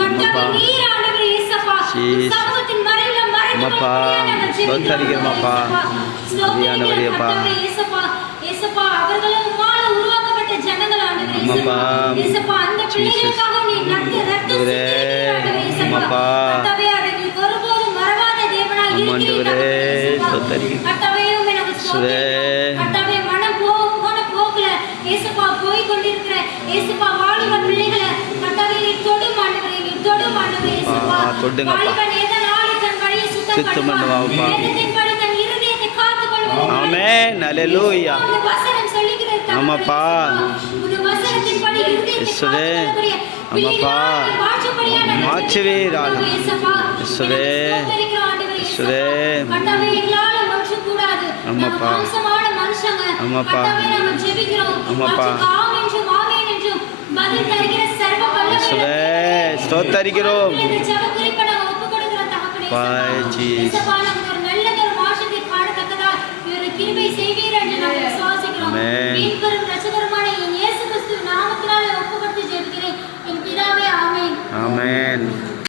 கர்த்தாவே நீர் ஆண்டவரே இயேசுப்பா சமூகத்தின் மறையில மறைந்து ஸ்தோத்தரிக்கிறோமப்பா ஆண்டவரேப்பா இயேசுப்பா அவர்களும் வாழ உருவாக்கப்பட்ட ஜனங்கள் ஆண்டவரே இயேசுப்பா அந்த பிள்ளைகளுக்காக நீ ரத்தத்தை இயேசுப்பா கர்த்தாவே அதை நீ ஒருபோதும் மறவாத தேவனாய் இருக்கிறீரே கர்த்தாவே உம்மை நாங்கள் ஸ்தோத்திரிக்கிறோம் கர்த்தாவே மனம் போன போக்குல இயேசுப்பா போய் கொண்டிருக்கிற இயேசுப்பா வாலிப பிள்ளைகளை கர்த்தாவே நீ தொடும் ஆண்டவரே நீ தொடும் ஆண்டவரே இயேசுப்பா வாலிபன் எந்த நாளை தன் வழியை சுத்தம் பண்ணுவாப்பா வேதத்தின்படி தன் இருதயத்தை காத்துக்கொள்வான் ஆமென் ஹalleluya வசனம் சொல்லுகிறது ஆமாப்பா உன் வசனத்தின்படி இயேசுவே ஆமாப்பா மாற்றுவே ராஜா இயேசுவே இயேசுவே கர்த்தாவே எங்களால ஒன்று கூடாது ஆமாப்பா மாம்சமான மனுஷங்க ஆமாப்பா கர்த்தாவே நாம ஜெபிக்கிறோம் ஆமாப்பா ஆமென் என்றும் பதில் தருகிற சர்வ வல்லமை இயேசுவே ஸ்தோத்தரிக்கிறோம் இந்த ஜெப குறிப்பை நாம ஒப்புக்கொடுக்கிறோம் தகப்பனே Bye, Jesus.